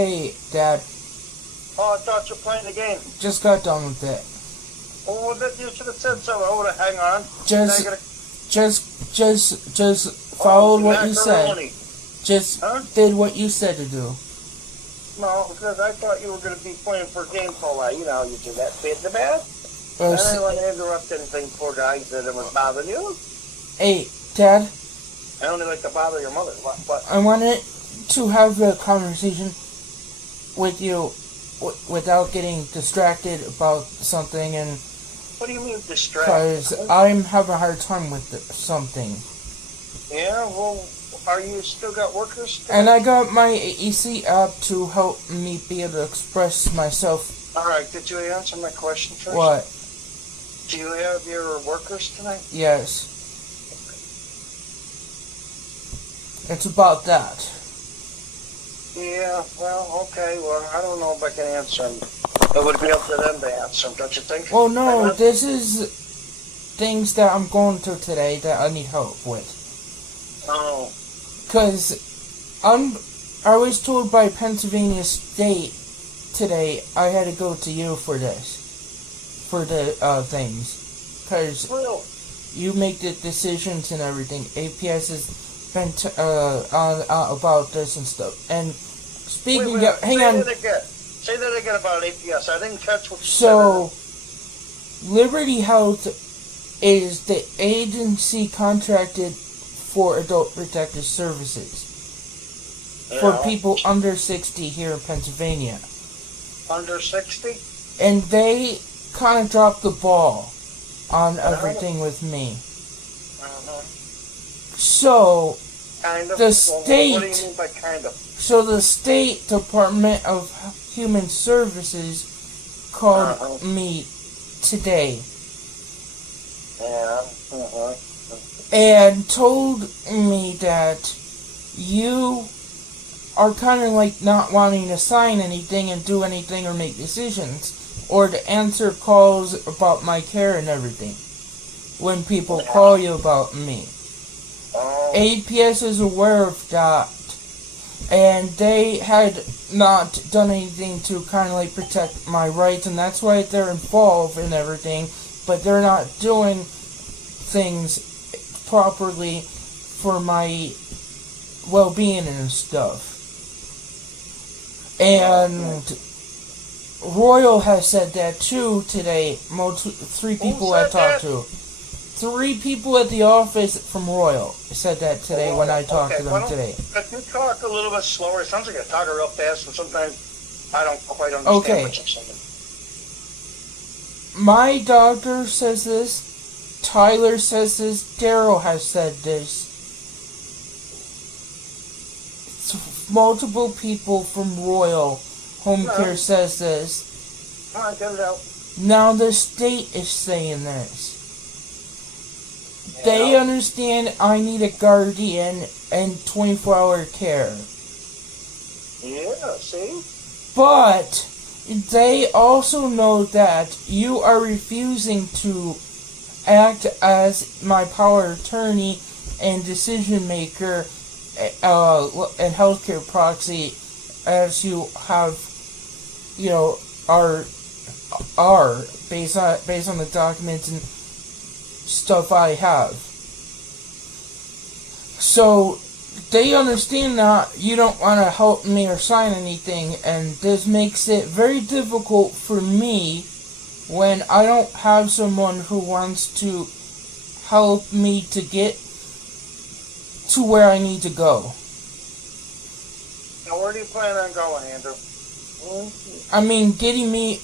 Hey, Dad. Oh, I thought you were playing the game. Just got done with it. Oh, that you should have said so. I would have hang on. Just followed what you said. Macaroni. Just Huh? did what you said to do. No, because I thought you were going to be playing for a game for a while. You know how you do that. Bit the bad. Well, I didn't want to interrupt anything for guys that it was bothering you. Hey, Dad. I only like to bother your mother. What? I wanted to have a conversation with you without getting distracted about something, and What do you mean distracted? because I'm having a hard time with something. Yeah, well, are you still got workers? And I got my EC app to help me be able to express myself. All right, did you answer my question first? What? Do you have your workers tonight? Yes. It's about that. Yeah, well, okay. Well, I don't know if I can answer them. It would be up to them to answer them, don't you think? Well, no, this is things that I'm going through today that I need help with. Oh. Because I was told by Pennsylvania State today I had to go to you for this. For the things. Because Well, you make the decisions and everything. APS has been on about this and stuff. And speaking wait, of... Hang say on. That again. Say that again about APS. I didn't catch what you So, said. Liberty Health is the agency contracted for adult protective services for people under 60 here in Pennsylvania. Under 60? And they kind of dropped the ball on everything with me. Uh-huh. So, Kind of? the Well, state... what do you mean by kind of? So the State Department of Human Services called me today. Yeah. Uh-huh. And told me that you are kind of like not wanting to sign anything and do anything or make decisions or to answer calls about my care and everything when people call you about me. Oh. APS is aware of that, and they had not done anything to kind of like protect my rights, and that's why they're involved in everything, but they're not doing things properly for my well-being and stuff. And Royal has said that too today. 3 people I talked to. 3 people at the office from Royal said that today when I talked to them today. Could you talk a little bit slower? It sounds like you're talking real fast, and sometimes I don't quite understand what you're saying. My doctor says this. Tyler says this. Daryl has said this. Multiple people from Royal Home Care says this. Come on, get it out. Now the state is saying this. They understand I need a guardian and 24-hour care. Yeah, see? But they also know that you are refusing to act as my power of attorney and decision maker and healthcare proxy as you have, are based on the documents and stuff I have. So they understand that you don't want to help me or sign anything, and this makes it very difficult for me when I don't have someone who wants to help me to get to where I need to go. Now, where do you plan on going, Andrew? I mean, getting me,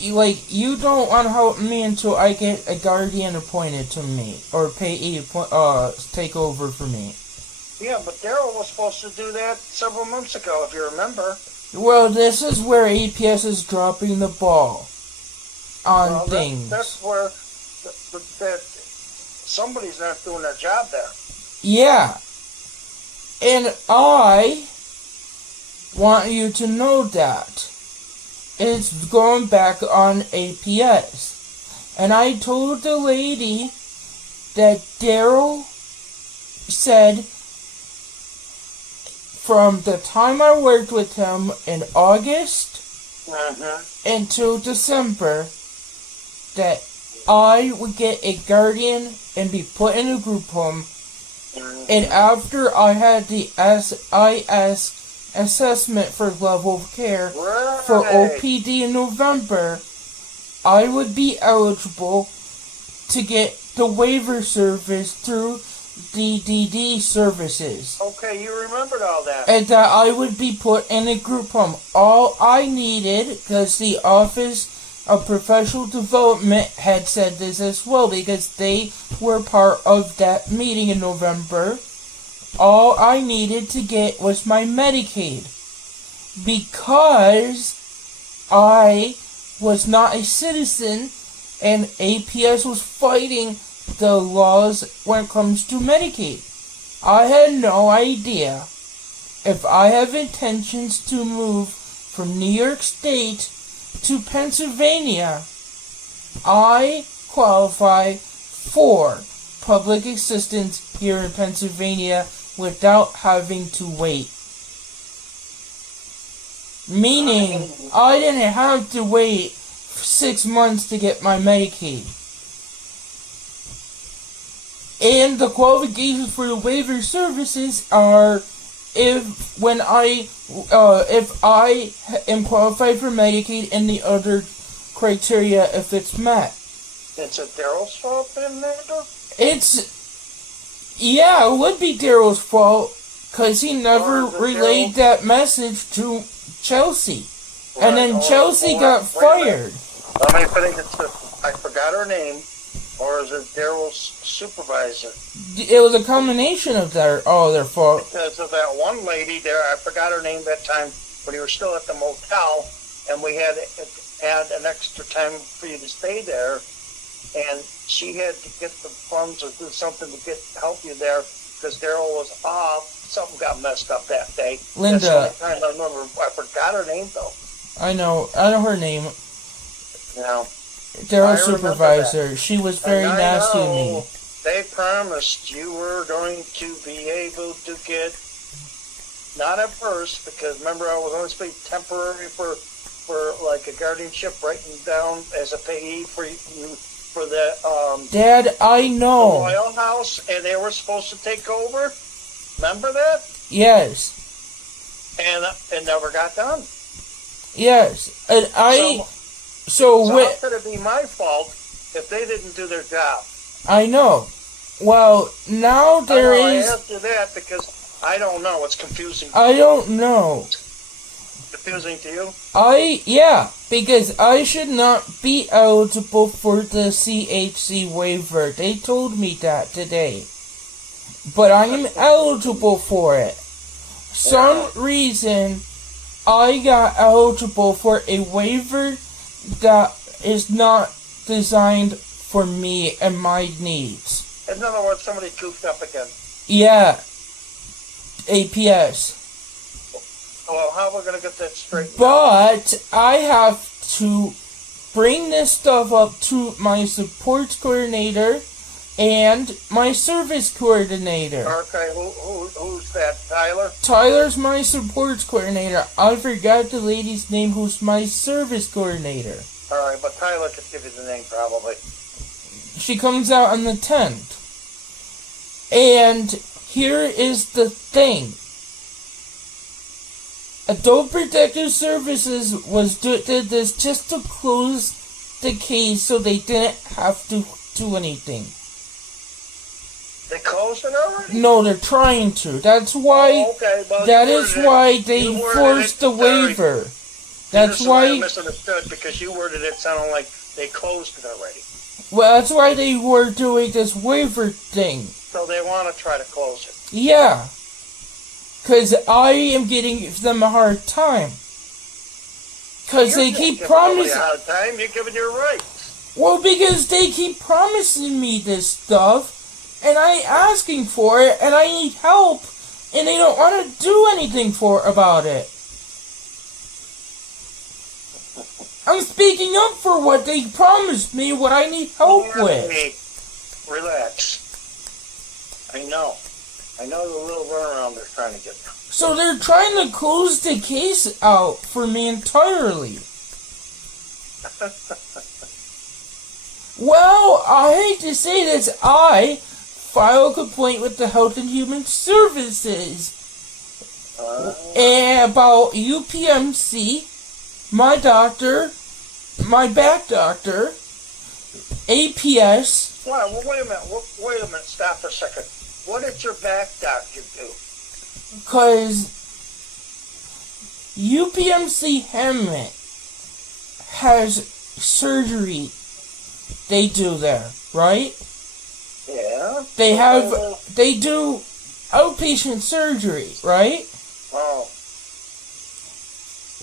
you don't want to help me until I get a guardian appointed to me, or take over for me. Yeah, but Daryl was supposed to do that several months ago, if you remember. Well, this is where APS is dropping the ball on things. That's where that somebody's not doing their job there. Yeah. And I want you to know that it's going back on APS. And I told the lady that Daryl said from the time I worked with him in August until December that I would get a guardian and be put in a group home. And after I had the SIS assessment for level of care for OPD in November, I would be eligible to get the waiver service through DDD services. Okay, you remembered all that. And that I would be put in a group home. All I needed, because the Office of Professional Development had said this as well, because they were part of that meeting in November, all I needed to get was my Medicaid. Because I was not a citizen and APS was fighting the laws when it comes to Medicaid. I had no idea if I have intentions to move from New York State to Pennsylvania, I qualify for public assistance here in Pennsylvania without having to wait. Meaning, I didn't have to wait 6 months to get my Medicaid. And the qualifications for the waiver services are if I am qualified for Medicaid and the other criteria if it's met. It's a Daryl's fault then, Nando? It would be Daryl's fault because he never relayed that message to Chelsea. Right. And then Chelsea got fired. Let me think I forgot her name. Or is it Daryl's supervisor? It was a combination of their fault. Because of that one lady there, I forgot her name that time, when you were still at the motel, and we had an extra time for you to stay there, and she had to get the funds or do something to help you there, because Daryl was off. Something got messed up that day. Linda. That's the only time I remember. I forgot her name, though. I know her name. No. Daryl's supervisor. She was very nasty to me. They promised you were going to be able to get, not at first, because remember I was only supposed to be temporary for like a guardianship, writing down as a payee for the Dad, I know. The Royal House, and they were supposed to take over. Remember that? Yes. And it never got done. Yes, and So how could it be my fault if they didn't do their job? I know. Well, now there is... I asked you that because I don't know. It's confusing. I don't know. Confusing to you? Because I should not be eligible for the CHC waiver. They told me that today. But I am eligible for it. Some reason, I got eligible for a waiver that is not designed for me and my needs. In other words, somebody goofed up again. Yeah. APS. Well, how are we going to get that straight? But I have to bring this stuff up to my support coordinator and my service coordinator. Okay, who's that? Tyler? Tyler's my support coordinator. I forgot the lady's name who's my service coordinator. Alright, but Tyler could give you the name probably. She comes out on the 10th. And here is the thing. Adult Protective Services did this just to close the case so they didn't have to do anything. They closed it already? No, they're trying to. That's why. That is why they forced the waiver. That's why. I misunderstood because you worded it sounding like they closed it already. Well, that's why they were doing this waiver thing. So they want to try to close it. Yeah. Because I am getting them a hard time. Because they keep promising. A hard time. You're giving your rights. Well, because they keep promising me this stuff. And I asking for it, and I need help, and they don't want to do anything about it. I'm speaking up for what they promised me, what I need help with. Relax. I know. I know the little runaround they're trying to get. So they're trying to close the case out for me entirely. Well, I hate to say this, I file a complaint with the Health and Human Services about UPMC, my doctor, my back doctor, APS. Well, wait a minute. Wait a minute. Stop a second. What did your back doctor do? Because UPMC Hemet has surgery they do there, right? Yeah. They do outpatient surgery, right? Oh.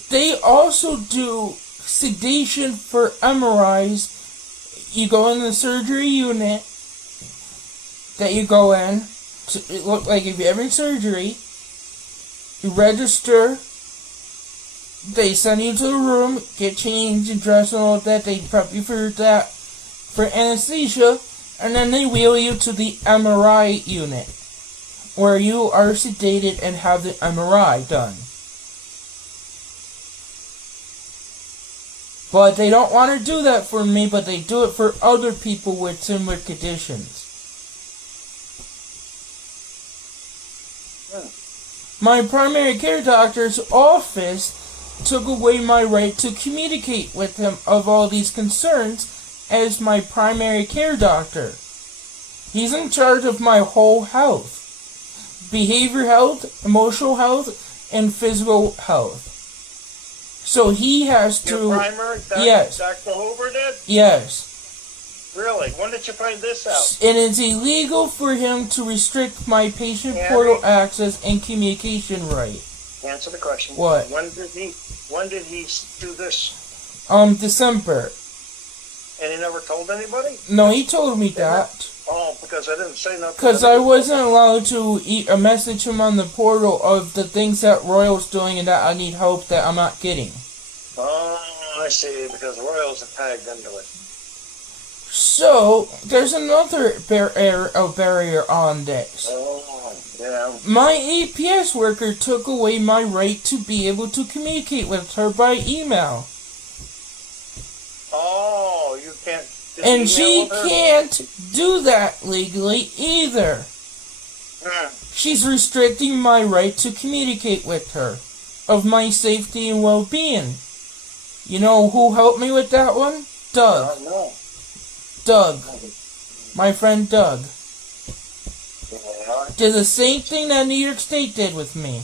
They also do sedation for MRIs. You go in the surgery unit that you go in. It look like if you're having surgery, you register. They send you to the room, get changed and dressed and all that. They prep you for that, for anesthesia, and then they wheel you to the MRI unit, where you are sedated and have the MRI done. But they don't want to do that for me, but they do it for other people with similar conditions. My primary care doctor's office took away my right to communicate with him of all these concerns as my primary care doctor. He's in charge of my whole health. Behavior health, emotional health, and physical health. So he has to... Your primary doctor, yes. Dr. Hoover did? Yes. Really? When did you find this out? It is illegal for him to restrict my patient portal access and communication right. Answer the question. What? When did he do this? December. And he never told anybody? No, he told me that. Oh, because I didn't say nothing. Because I wasn't allowed to message him on the portal of the things that Royal's doing and that I need help that I'm not getting. Oh, I see. Because Royals are tagged into it. So, there's another barrier on this. Oh, yeah. My APS worker took away my right to be able to communicate with her by email. Oh, you can't... And she can't do that legally either. She's restricting my right to communicate with her of my safety and well-being. You know who helped me with that one? Doug. No. Doug. My friend Doug. Yeah. Did the same thing that New York State did with me.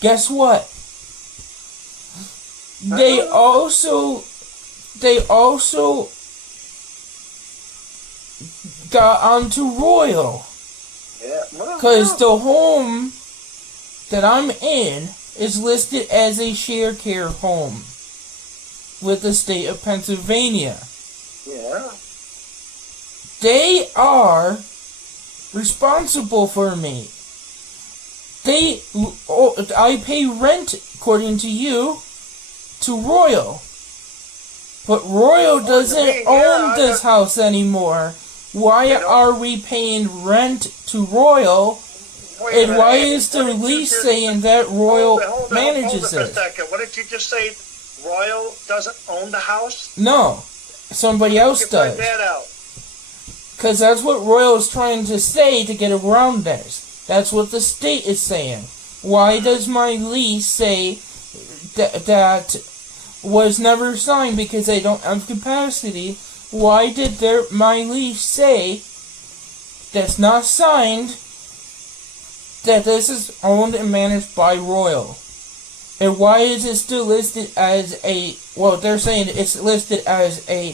Guess what? They also got onto Royal. Yeah. Because the home that I'm in is listed as a share care home with the state of Pennsylvania. Yeah. They are responsible for me. I pay rent, according to you, to Royal. But Royal doesn't own this house anymore. Why are we paying rent to Royal? And why is the lease saying that Royal manages it? it? What did you just say? Royal doesn't own the house? No. Somebody else does. Find that out. Because that's what Royal is trying to say to get around this. That's what the state is saying. Why does my lease say that was never signed because they don't have capacity? Why did my lease say that's not signed that this is owned and managed by Royal? And why is it still listed as a... Well, they're saying it's listed as a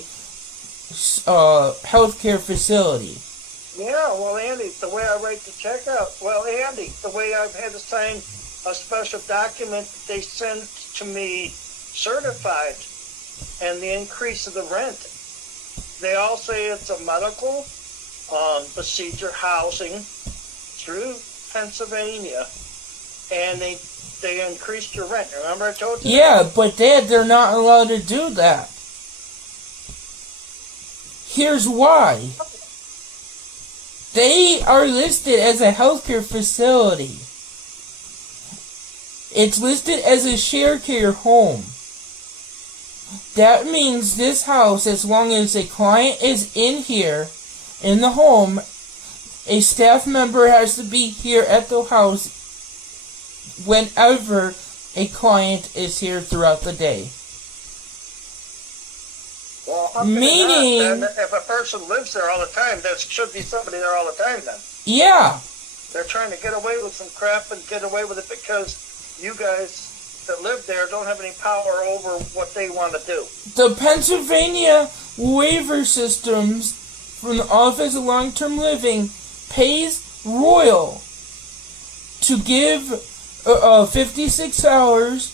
healthcare facility. Yeah, well, Andy, the way I write the check out... Well, Andy, the way I've had to sign a special document that they send to me certified and the increase of the rent. They all say it's a medical procedure housing through Pennsylvania, and they increased your rent. Remember I told you? Yeah, but Dad, they're not allowed to do that. Here's why. They are listed as a healthcare facility. It's listed as a share care home. That means this house, as long as a client is in here, in the home, a staff member has to be here at the house whenever a client is here throughout the day. Well, how can Meaning- it not, then? If a person lives there all the time, there should be somebody there all the time then. Yeah, They're trying to get away with some crap and get away with it because you guys that live there don't have any power over what they want to do. the Pennsylvania waiver systems from the Office of Long-Term Living pays Royal to give 56 hours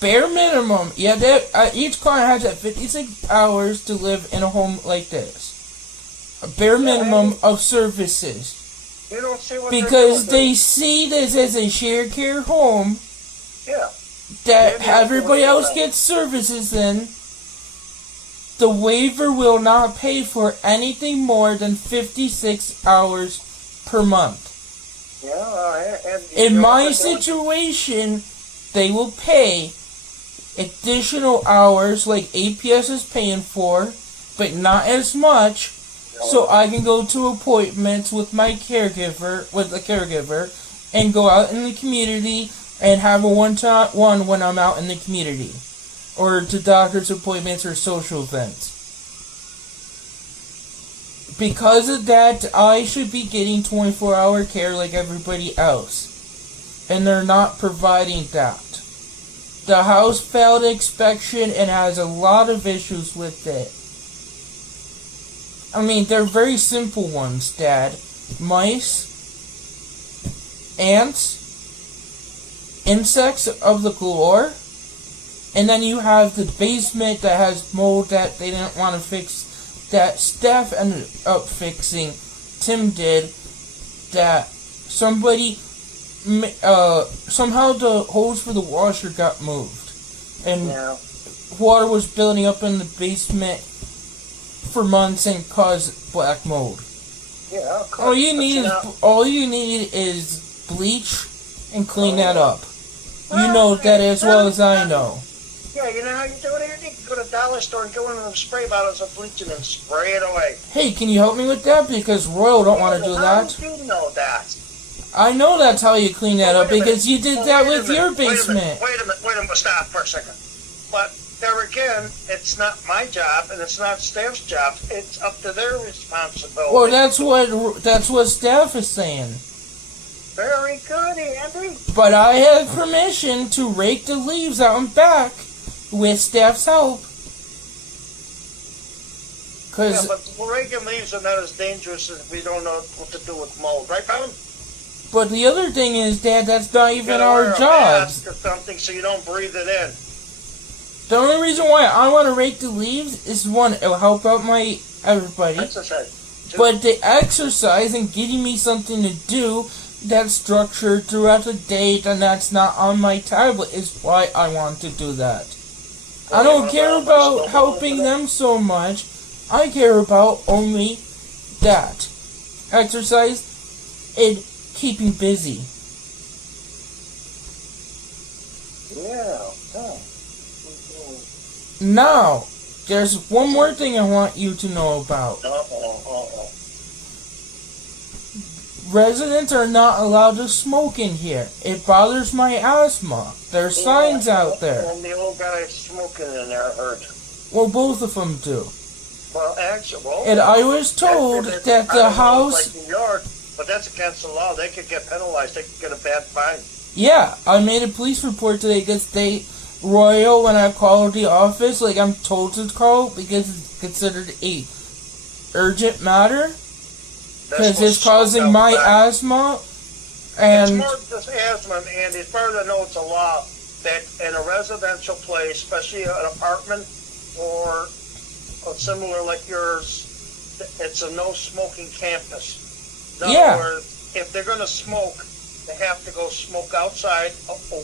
bare minimum. Yeah, that each client has that 56 hours to live in a home like this. A bare minimum of services. You don't see what Because they're doing. they see this as a shared care home Yeah. that Maybe that's everybody what else they gets services in. The waiver will not pay for anything more than 56 hours per month. Yeah, and In you know my what they're doing? situation, they will pay additional hours like APS is paying for, but not as much, so I can go to appointments with my caregiver, and go out in the community and have a one-to-one when I'm out in the community, or to doctor's appointments or social events. Because of that, I should be getting 24-hour care like everybody else. And they're not providing that. The house failed inspection and has a lot of issues with it. I mean, they're very simple ones, Dad. Mice, ants, insects of the galore, and then you have the basement that has mold that they didn't want to fix, that staff ended up fixing. Tim did. That somebody, somehow the hose for the washer got moved, and Yeah. water was building up in the basement for months and caused black mold. Yeah. Of course. All you But, need is bleach and clean that up. You know that as well as I know. Yeah, you know how you do it? You can go to the dollar store and go in with spray bottles of bleach and then spray it away. Hey, can you help me with that? Because Royal don't want to do How that. do you know that? I know that's how you clean that up Wait a minute. because you did Well, that wait a with minute. your Wait a minute. basement. Wait a minute. Stop for a second. But there again, it's not my job and it's not staff's job. It's up to their responsibility. Well, that's what staff is saying. Very good, Andy. But I have permission to rake the leaves out and back with staff's help. Yeah, Cause but raking leaves are not as dangerous as if we don't know what to do with mold, right, Pound? but the other thing is, Dad, that's not You even gotta wear our a jobs. mask or something so you don't breathe it in. The only reason why I want to rake the leaves is one, it'll help out my everybody. Exercise. Two, But the exercise and getting me something to do that's structured throughout the day and that's not on my tablet is why I want to do that. I don't care about helping them so much. I care about only that. Exercise and keeping busy. Yeah. Now, there's one more thing I want you to know about. Residents are not allowed to smoke in here. It bothers my asthma. There's signs out there. And the old guy smoking in there, I heard. Well, both of them do. Well, actually, well, And I was told that's- that I the don't know, house... like New York, but that's against the law. They could get penalized. They could get a bad fine. Yeah, I made a police report today because Royal, when I called the office, like I'm told to call because it's considered a urgent matter. Because it's causing my asthma. And it's more than just asthma, and it's better to know it's a law that in a residential place, especially an apartment or similar like yours, it's a no smoking campus. In Yeah. other words, if they're going to smoke, they have to go smoke outside,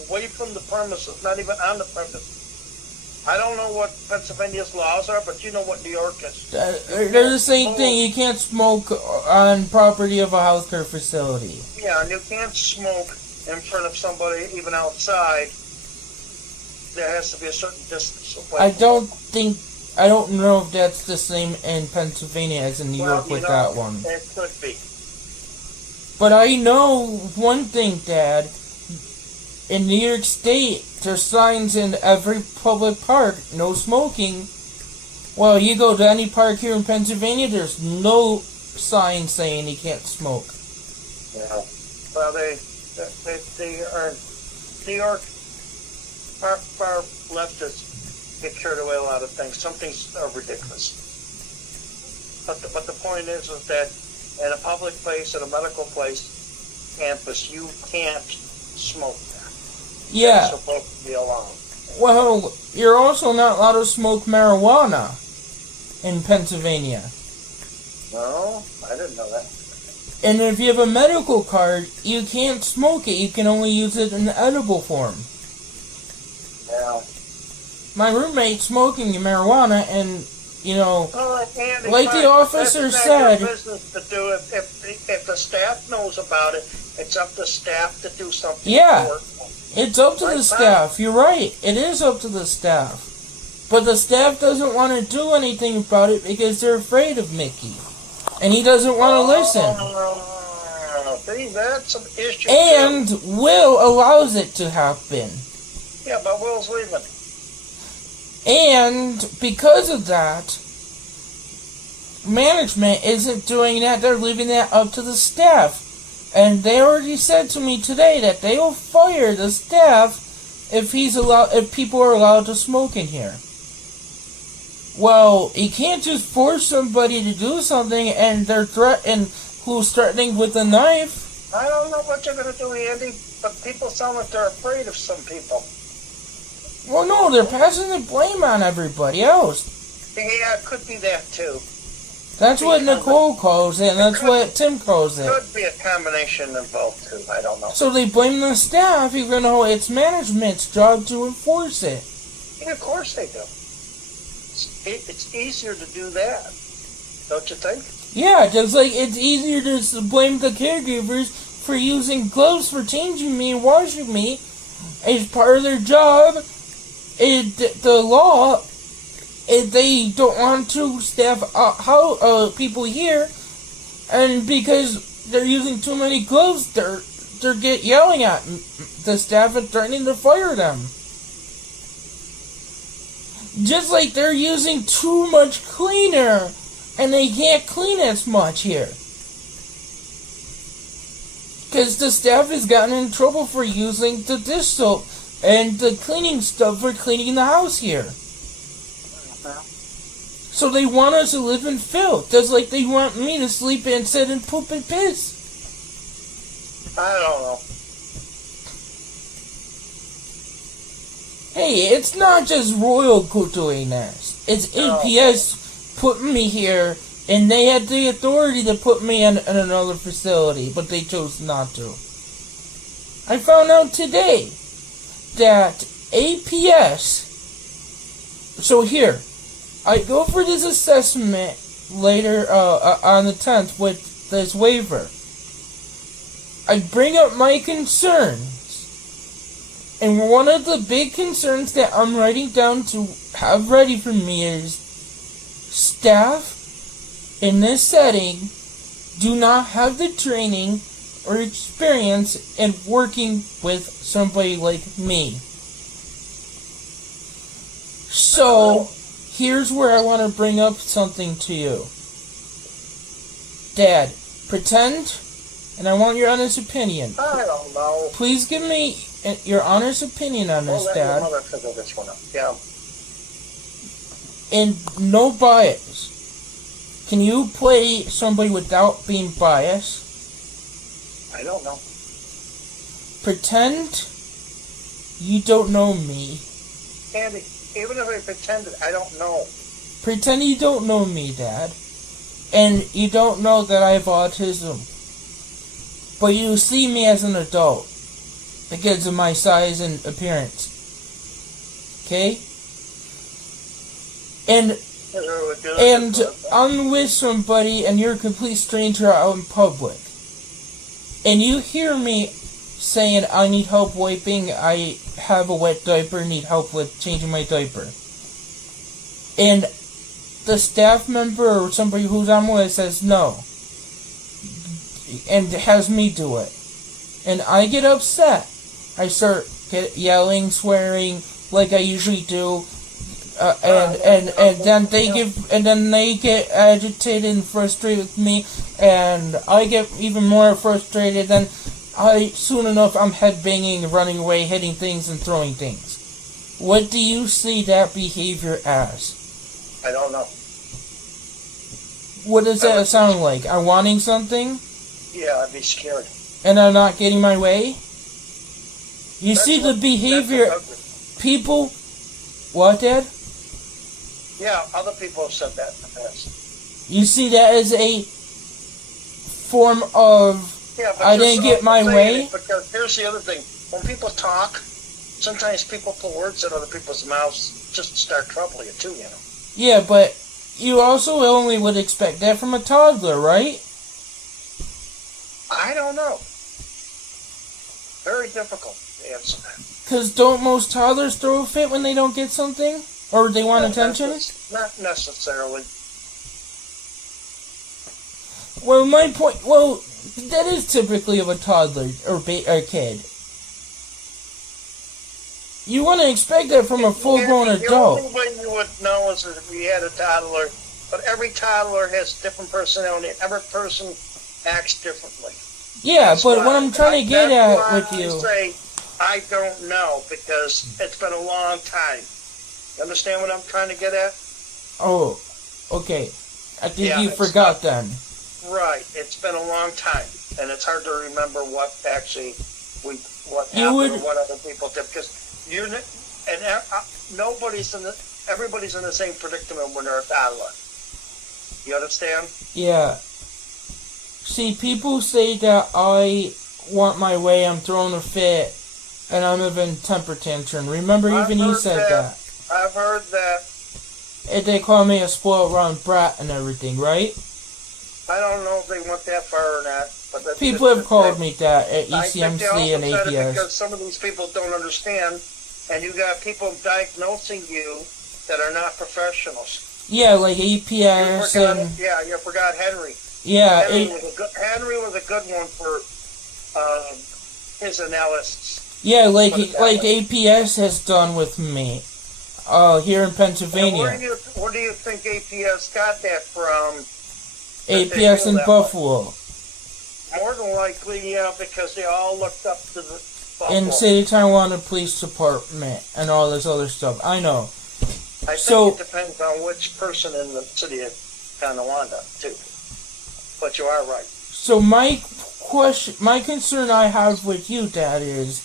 away from the premises, not even on the premises. I don't know what Pennsylvania's laws are, but you know what New York is. They're the same thing. You can't smoke on property of a healthcare facility. Yeah, and you can't smoke in front of somebody, even outside. There has to be a certain distance away. I don't know if that's the same in Pennsylvania as in New York with that one. It could be. But I know one thing, Dad. In New York State, there's signs in every public park, no smoking. Well, you go to any park here in Pennsylvania, there's no sign saying you can't smoke. Yeah. Well, they are New York. Our leftists get carried away a lot of things. Some things are ridiculous. But the point is that in a public place, in a medical place, campus, you can't smoke there. Yeah. It's supposed to be allowed. Well, you're also not allowed to smoke marijuana in Pennsylvania. No, I didn't know that. And if you have a medical card, you can't smoke it. You can only use it in edible form. Yeah. My roommate's smoking marijuana, and, you know, Andy, like the officer said... Your business to do it. If the staff knows about it, it's up to staff to do something. Yeah. It's up to the Right, staff. You're right. It is up to the staff. But the staff doesn't want to do anything about it because they're afraid of Mickey. And he doesn't want to listen. See, that's an issue. And too. Will allows it to happen. Yeah, but Will's leaving. And because of that, management isn't doing that. They're leaving that up to the staff. And they already said to me today that they will fire the staff if people are allowed to smoke in here. Well, you can't just force somebody to do something and they're who's threatening with a knife. I don't know what you're going to do, Andy, but people sound like they're afraid of some people. Well, no, they're passing the blame on everybody else. Yeah, it could be that too. That's what Nicole calls it, and that's what Tim calls it. Could be a combination of both too. I don't know. So they blame the staff, even though it's management's job to enforce it. Yeah, of course they do. It's easier to do that, don't you think? Yeah, just like it's easier to blame the caregivers for using gloves for changing me and washing me as part of their job. The law, they don't want to staff people here, and because they're using too many gloves, they're yelling at the staff and threatening to fire them. Just like they're using too much cleaner, and they can't clean as much here. Because the staff has gotten in trouble for using the dish soap and the cleaning stuff for cleaning the house here. So they want us to live in filth, just like they want me to sleep and sit and poop and piss. I don't know. Hey, it's not just Royal doing this. It's APS putting me here, and they had the authority to put me in another facility, but they chose not to. I found out today that APS... So here, I go for this assessment later on the 10th with this waiver. I bring up my concerns. And one of the big concerns that I'm writing down to have ready for me is staff in this setting do not have the training or experience in working with somebody like me. So, here's where I want to bring up something to you. Dad, pretend, and I want your honest opinion. I don't know. Please give me your honest opinion on this, Let Dad. your mother figure this one out. Yeah. And no bias. Can you play somebody without being biased? I don't know. Pretend you don't know me. Andy, even if I pretended, I don't know. Pretend you don't know me, Dad. And you don't know that I have autism. But you see me as an adult because of my size and appearance. Okay? And And I'm with somebody and you're a complete stranger out in public. And you hear me saying I need help wiping, I have a wet diaper, need help with changing my diaper. And the staff member or somebody who's on with says no. And has me do it. And I get upset. I start yelling, swearing, like I usually do. And then they get agitated and frustrated with me, and I get even more frustrated. Then soon enough I'm headbanging, running away, hitting things and throwing things. What do you see that behavior as? I don't know. What does that sound like? I'm wanting something, Yeah, I'd be scared. and I'm not getting my way. You That's see the what- behavior, that's what- people. What, Dad? Yeah, other people have said that in the past. You see that as a form of Yeah, but I there's- didn't get my I'm saying way? it because here's the other thing. When people talk, sometimes people put words in other people's mouths just to start troubling you too, you know. Yeah, but you also only would expect that from a toddler, right? I don't know. Very difficult to answer that. Because don't most toddlers throw a fit when they don't get something? Or they want attention? Not necessarily. Well, that is typically of a toddler or a kid. You want to expect that from a full-grown The adult. only way you would know is if you had a toddler, but every toddler has different personality. Every person acts differently. Yeah, That's but why- what I'm trying to get that's at why with you... I say I don't know because it's been a long time. You understand what I'm trying to get at? Oh, okay. I think Yeah, you it's forgot then. Right. It's been a long time, and it's hard to remember what actually what You happened would- or what other people did because everybody's in the same predicament when they're a toddler. You understand? Yeah. See, people say that I want my way, I'm throwing a fit, and I'm having temper tantrum. Remember, I've even you heard said that. I've heard that. And they call me a spoiled rotten brat and everything, right? I don't know if they went that far or not. But that's People just- have called me that at I think they ECMC and also said it APS. because some of these people don't understand, and you got people diagnosing you that are not professionals. Yeah, like You APS forgot, and... you forgot Henry. Yeah, Henry was a good one for his analysis. yeah, like Put it that way. APS has done with me. Here in And Pennsylvania. where do you think APS got that from? APS feel in that Buffalo. More than likely, yeah, because they all looked up to the Buffalo. In City Tonawanda Police Department and all this other stuff. I know. I think so- it depends on which person in the city of Tonawanda, too. But you are right. So my concern I have with you, Dad, is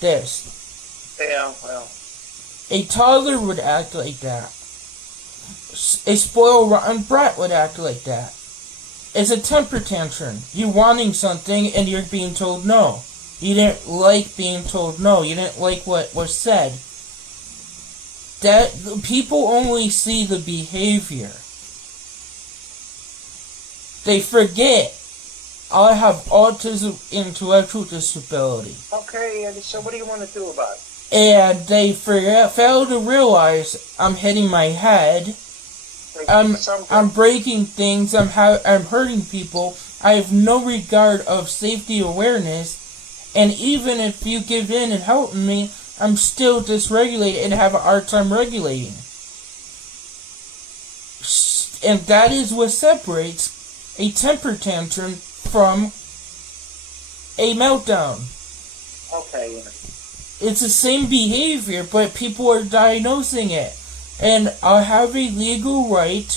this. Yeah, well, A toddler would act like that. A spoiled rotten brat would act like that. It's a temper tantrum. You wanting something and you're being told no. You didn't like being told no. You didn't like what was said. That people only see the behavior. They forget I have autism intellectual disability. okay, and so what do you want to do about it? And they fail to realize I'm hitting my head. I'm breaking things. I'm hurting people. I have no regard of safety awareness. And even if you give in and help me, I'm still dysregulated and have a hard time regulating. And that is what separates a temper tantrum from a meltdown. Okay, It's the same behavior, but people are diagnosing it. And I have a legal right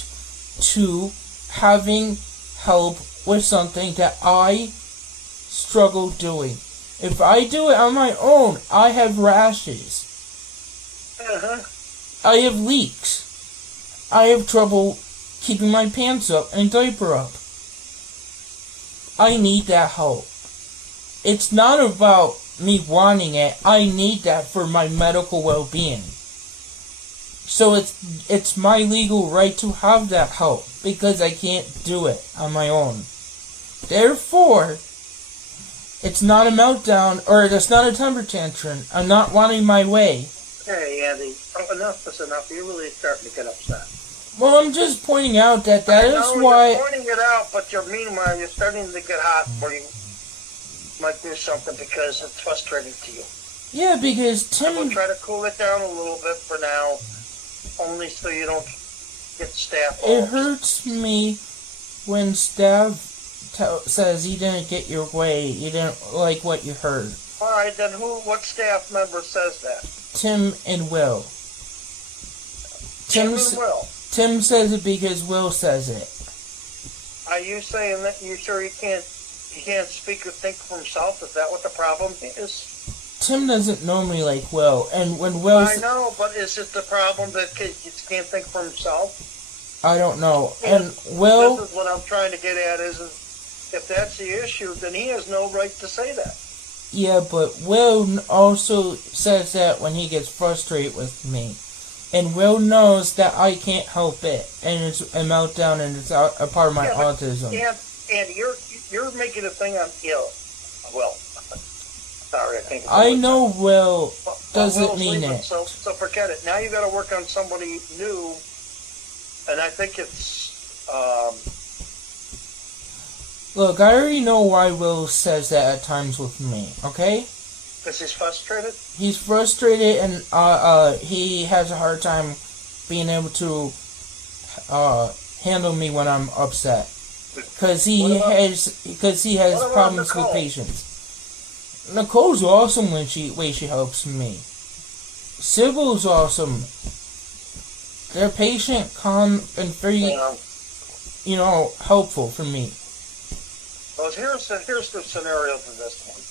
to having help with something that I struggle doing. If I do it on my own, I have rashes. uh-huh. I have leaks. I have trouble keeping my pants up and diaper up. I need that help. It's not about me wanting it. I need that for my medical well-being. So it's my legal right to have that help because I can't do it on my own. Therefore, it's not a meltdown or it's not a temper tantrum. I'm not wanting my way. Hey, Andy, enough is enough. You're really starting to get upset. Well, I'm just pointing out that I is know why. you're pointing it out, but meanwhile, you're starting to get hot where you might do something because it's frustrating to you. Yeah, because I will Tim. try to cool it down a little bit for now, only so you don't get staff. It hurts me when staff says you didn't get your way, you didn't like what you heard. All right, then what staff member says that? Tim and Will. Tim and Will. Tim says it because Will says it. Are you saying that you sure he can't speak or think for himself? Is that what the problem is? Tim doesn't normally like Will, and when Will... I know, but is it the problem that he can't think for himself? I don't know. Yeah, and Will... This is what I'm trying to get at is if that's the issue, then he has no right to say that. Yeah, but Will also says that when he gets frustrated with me. And Will knows that I can't help it, and it's a meltdown, and it's a part of my autism. And you're making a thing on Will. Sorry, I think. I know Will doesn't mean leaving, it. So forget it. Now you got to work on somebody new, and I think it's. Look, I already know why Will says that at times with me. Okay. Because he's frustrated? He's frustrated and he has a hard time being able to handle me when I'm upset. Because he has problems with patience. Nicole's awesome way she helps me. Sybil's awesome. They're patient, calm, and very, helpful for me. Well, here's the scenario for this one.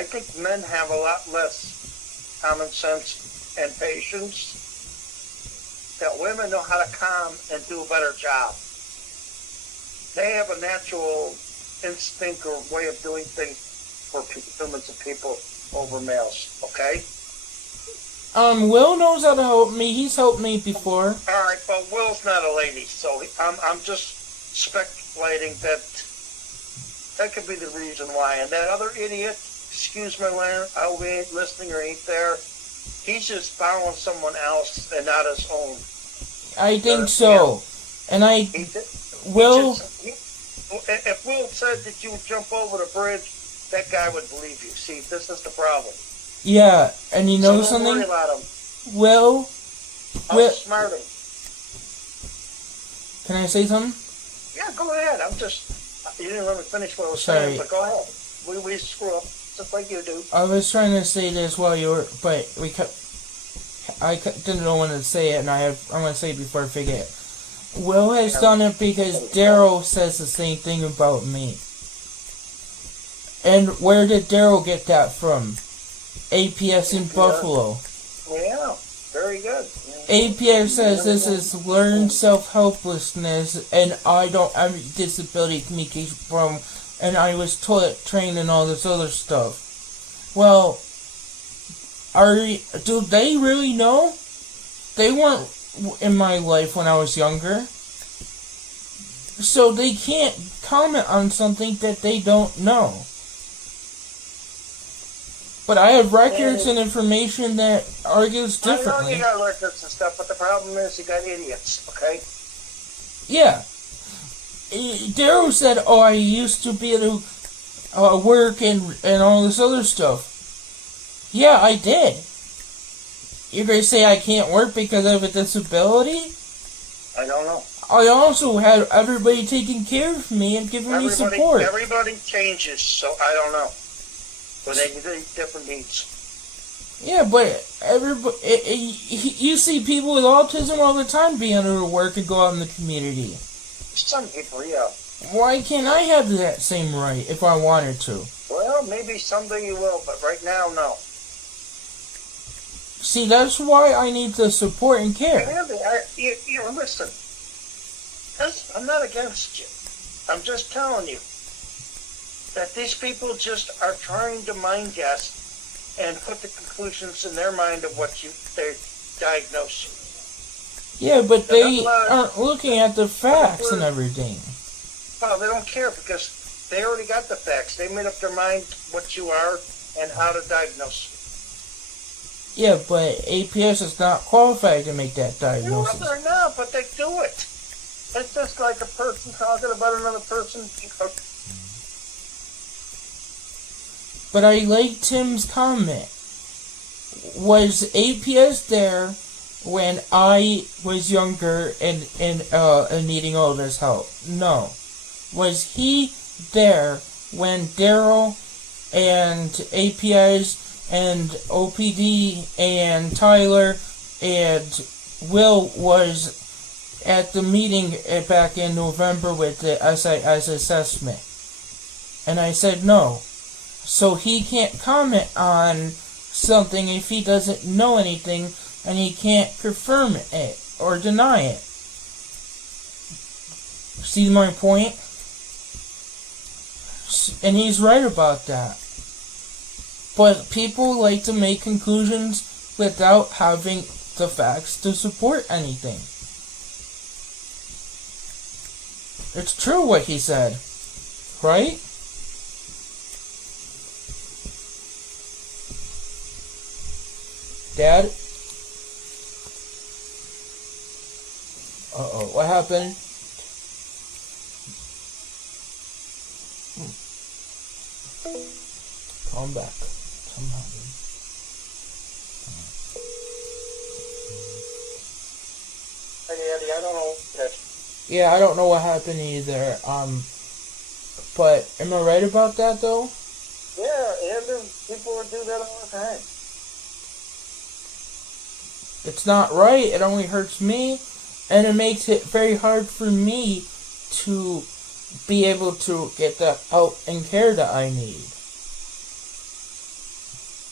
I think men have a lot less common sense and patience. That women know how to calm and do a better job. They have a natural instinct or way of doing things for humans and people over males. Okay. Will knows how to help me. He's helped me before. All right, but Will's not a lady, so I'm just speculating that could be the reason why. And that other idiot, excuse my language, I ain't listening or ain't there. He's just following someone else and not his own. I think so. And Will. If Will said that you would jump over the bridge, that guy would believe you. See, this is the problem. Yeah, and you know so something? Don't worry about him. Will. Outsmart him. Can I say something? Yeah, go ahead. You didn't let me finish what I was Sorry. saying, but go ahead. We screw up just like you do. I was trying to say this while you were, but didn't know when to say it, and I'm going to say it before I forget. Will has done it because Daryl says the same thing about me. And where did Daryl get that from? APS in Buffalo. Yeah, very good. APS says this is learned self-helplessness, and I don't have a disability communication problem, and I was trained and all this other stuff. Well, do they really know? They weren't in my life when I was younger. So they can't comment on something that they don't know. But I have records and information that argues differently. I know you got records and stuff, but the problem is you got idiots, okay? Yeah. Daryl said, I used to be able to work and all this other stuff. Yeah, I did. You're going to say I can't work because I have a disability? I don't know. I also had everybody taking care of me and giving me support. Everybody changes, so I don't know. But they have different needs. Yeah, but you see people with autism all the time being able to work and go out in the community. Some people, yeah. Why can't I have that same right if I wanted to? Well, maybe someday you will, but right now, no. See, that's why I need the support and care. Listen. I'm not against you. I'm just telling you that these people just are trying to mind guess and put the conclusions in their mind of what they diagnose you. Yeah, but They're they not allowed- aren't looking at the facts and everything. Well, they don't care because they already got the facts. They made up their mind what you are and how to diagnose you. Yeah, but APS is not qualified to make that No, diagnosis. they're not, but they do it. It's just like a person talking about another person. But I like Tim's comment. Was APS there when I was younger and needing all this help? No. Was he there when Daryl and APS and OPD and Tyler and Will was at the meeting back in November with the SIS assessment? And I said no. So he can't comment on something if he doesn't know anything and he can't confirm it or deny it. See my point? And he's right about that. But people like to make conclusions without having the facts to support anything. It's true what he said, right? Dad? Uh-oh, what happened? Come back. Somehow. Hey, Eddie, I don't know. Yeah, I don't know what happened either. But am I right about that though? Yeah, and people would do that all the time. It's not right. It only hurts me, and it makes it very hard for me to be able to get the help and care that I need.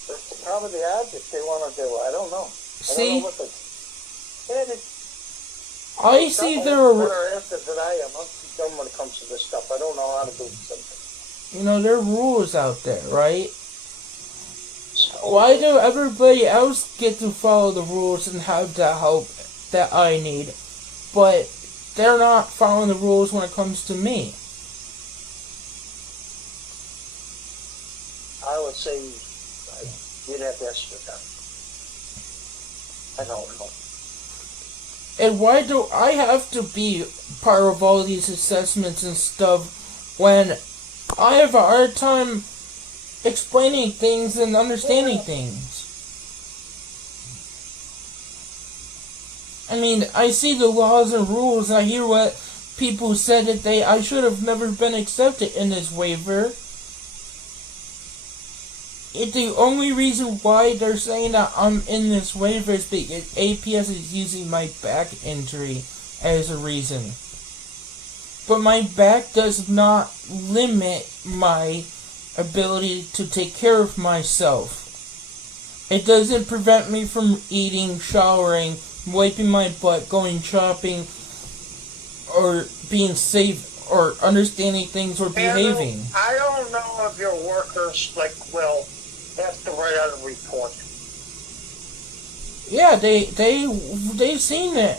It's probably the object they want to do. I don't know. See? I don't know what the... Yeah, I see there more are, answers than I am. I'm too dumb when it comes to this stuff. I don't know how to do something. there are rules out there, right? Why do everybody else get to follow the rules and have the help that I need, but they're not following the rules when it comes to me? I would say you'd have to ask your doctor. I don't know. And why do I have to be part of all these assessments and stuff when I have a hard time explaining things and understanding things? I mean, I see the laws and rules, I hear what people said that I should have never been accepted in this waiver. The only reason why they're saying that I'm in this waiver is because APS is using my back injury as a reason. But my back does not limit my ability to take care of myself. It doesn't prevent me from eating, showering, wiping my butt, going shopping, or being safe, or understanding things, or behaving. I don't know if your workers, like, will have to write out a report. Yeah, they've seen it.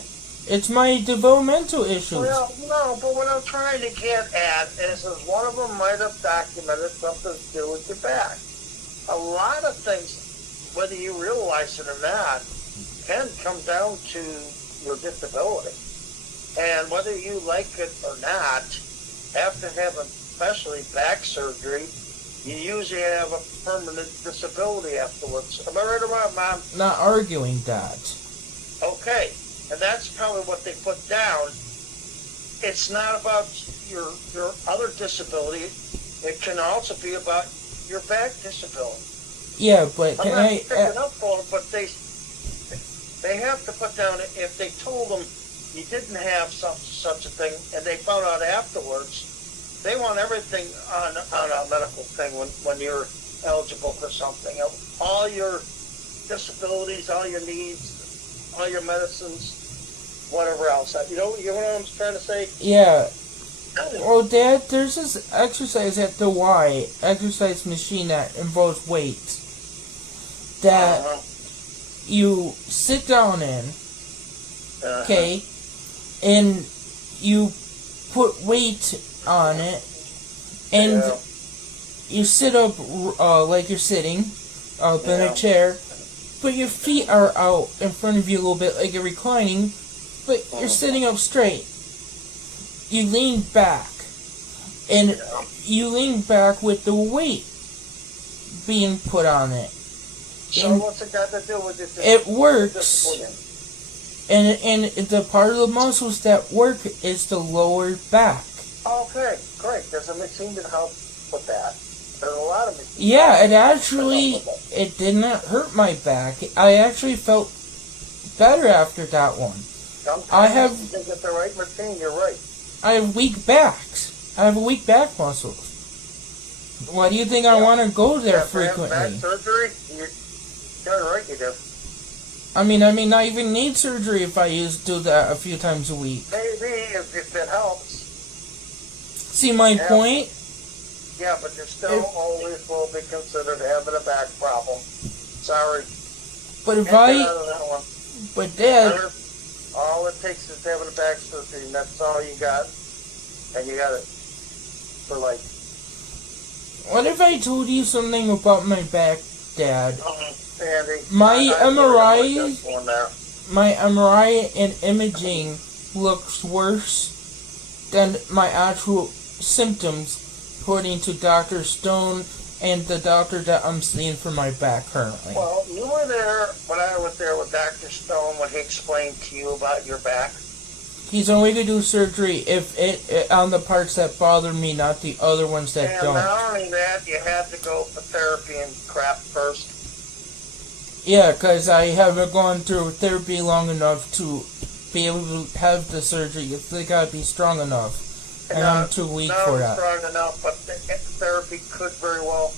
It's my developmental issues. Well, no, but what I'm trying to get at is one of them might have documented something to do with your back. A lot of things, whether you realize it or not, can come down to your disability. And whether you like it or not, after having especially back surgery, you usually have a permanent disability afterwards. Am I right about, Mom? Not arguing that. Okay. And that's probably what they put down. It's not about your other disability. It can also be about your back disability. Yeah, but I'm not picking up for it, but they have to put down, if they told them you didn't have such a thing, and they found out afterwards, they want everything on a medical thing when you're eligible for something. All your disabilities, all your needs, all your medicines, whatever else. You know what I'm trying to say? Yeah. Well, Dad, there's this exercise at the Y, exercise machine that involves weights, that you sit down in, Okay, and you put weight on it, and Yeah. you sit up like you're sitting up in Yeah. a chair, but your feet are out in front of you a little bit like you're reclining, but you're sitting up straight. You lean back, and Yeah. you lean back with the weight being put on it. So what's it got to do with it? It works, Discipline. and the part of the muscles that work is the lower back. Okay, great. There's a machine that helps with that. There's a lot of machines. Yeah, it did not hurt my back. I actually felt better after that one. Sometimes I have- if you get the right machine, you're right. I have weak backs. I have weak back muscles. Why do you think I Yeah. want to go there Yeah, for having frequently? back surgery, you're right, you do. I mean, I may not even need surgery if I do that a few times a week. Maybe if it helps. See my Yeah. point? Yeah, but you still always will be considered having a back problem. Sorry. But if Can't get I, out of that one. but Dad, All it takes is having a back surgery, and that's all you got. And you got it for life. what if I told you something about my back, Dad? Andy, My I MRI like this one there. My MRI and imaging looks worse than my actual symptoms, according to Dr. Stone and the doctor that I'm seeing for my back currently. Well, you were there when I was there with Dr. Stone when he explained to you about your back. He's only going to do surgery if it on the parts that bother me, not the other ones that And don't. not only that, you had to go for therapy and crap first. Yeah, because I haven't gone through therapy long enough to be able to have the surgery. They got to be strong enough. And I'm too weak not for that. strong enough, but the therapy could very well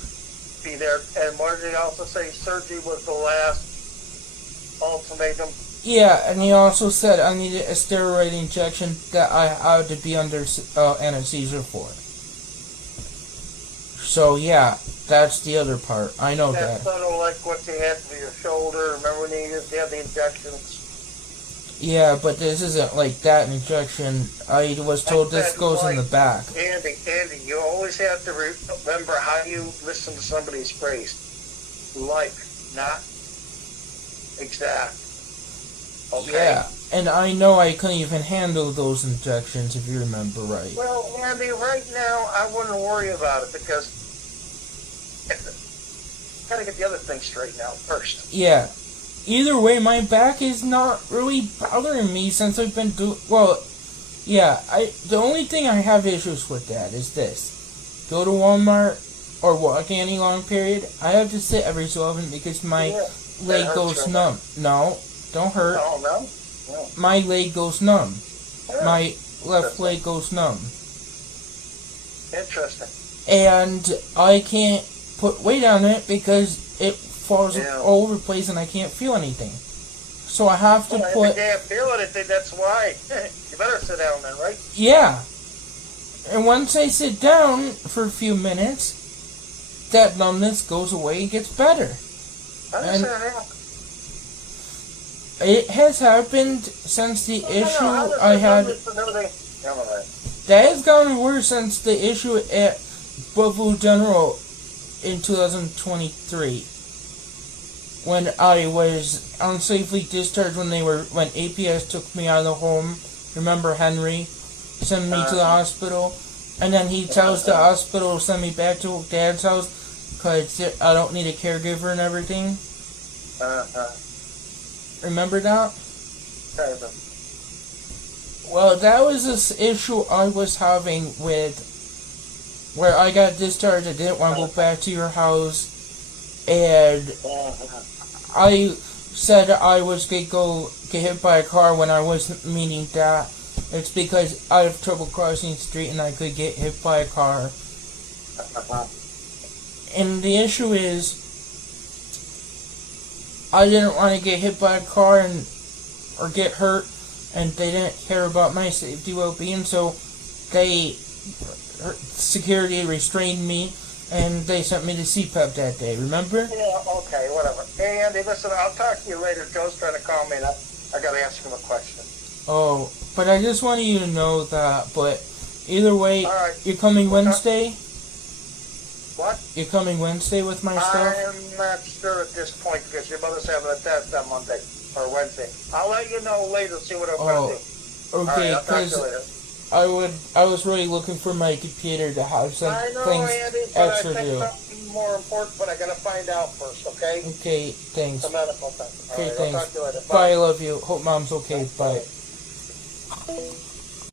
be there. And what did he also say? Surgery was the last ultimatum. Yeah, and he also said I needed a steroid injection that I had to be under anesthesia for. So yeah, that's the other part. I know That's that. sort of like what you had for your shoulder. Remember when you used to have the injections? Yeah, but this isn't like that injection. I was told this That's goes in the back. Andy, you always have to remember how you listen to somebody's phrase. Like, not exact. Okay? Yeah, and I know I couldn't even handle those injections if you remember right. Well, Andy, right now, I wouldn't worry about it because gotta get the other thing straightened out first. Yeah. Either way, my back is not really bothering me since I've been the only thing I have issues with that is this. Go to Walmart or walk any long period, I have to sit every so often because my leg hurts goes your numb. No, don't hurt. Oh, no? No. My leg goes numb. Yeah. My left leg goes numb. Interesting. And I can't put weight on it because it falls all over the place and I can't feel anything. So I have to Well, put... if you can't feel anything, that's why. You better sit down then, right? Yeah. And once I sit down for a few minutes, that numbness goes away and gets better. And It has happened since the issue I had... Never mind. That has gotten worse since the issue at Buffalo General in 2023. When I was unsafely discharged when APS took me out of the home. Remember Henry? Sent me to the hospital. And then he tells the hospital to send me back to Dad's house because I don't need a caregiver and everything. Remember that? Kind of. Well, that was this issue I was having with where I got discharged. I didn't want to go back to your house, and I said I was going to get hit by a car when I wasn't meaning that. It's because I have trouble crossing the street and I could get hit by a car. And the issue is, I didn't want to get hit by a car or get hurt, and they didn't care about my safety well-being, so security restrained me, and they sent me to CPAP that day, remember? Yeah, okay, whatever. Hey, Andy, listen, I'll talk to you later. Joe's trying to call me, and I got to ask him a question. Oh, but I just wanted you to know that. But either way, All right. you're coming Okay. Wednesday. What? You're coming Wednesday with my I stuff. am not sure at this point because your mother's having a test on Monday or Wednesday. I'll let you know later. See what I'm gonna do. All Okay, right, I'll talk to you because later. I was really looking for my computer to have some I know, things Andy, but I extra think do. something more important, but I gotta find out first, okay? Okay, thanks. The medical thing. All Okay, right, I'll thanks. talk to you later. Bye, I love you. Hope mom's okay. Bye. Bye.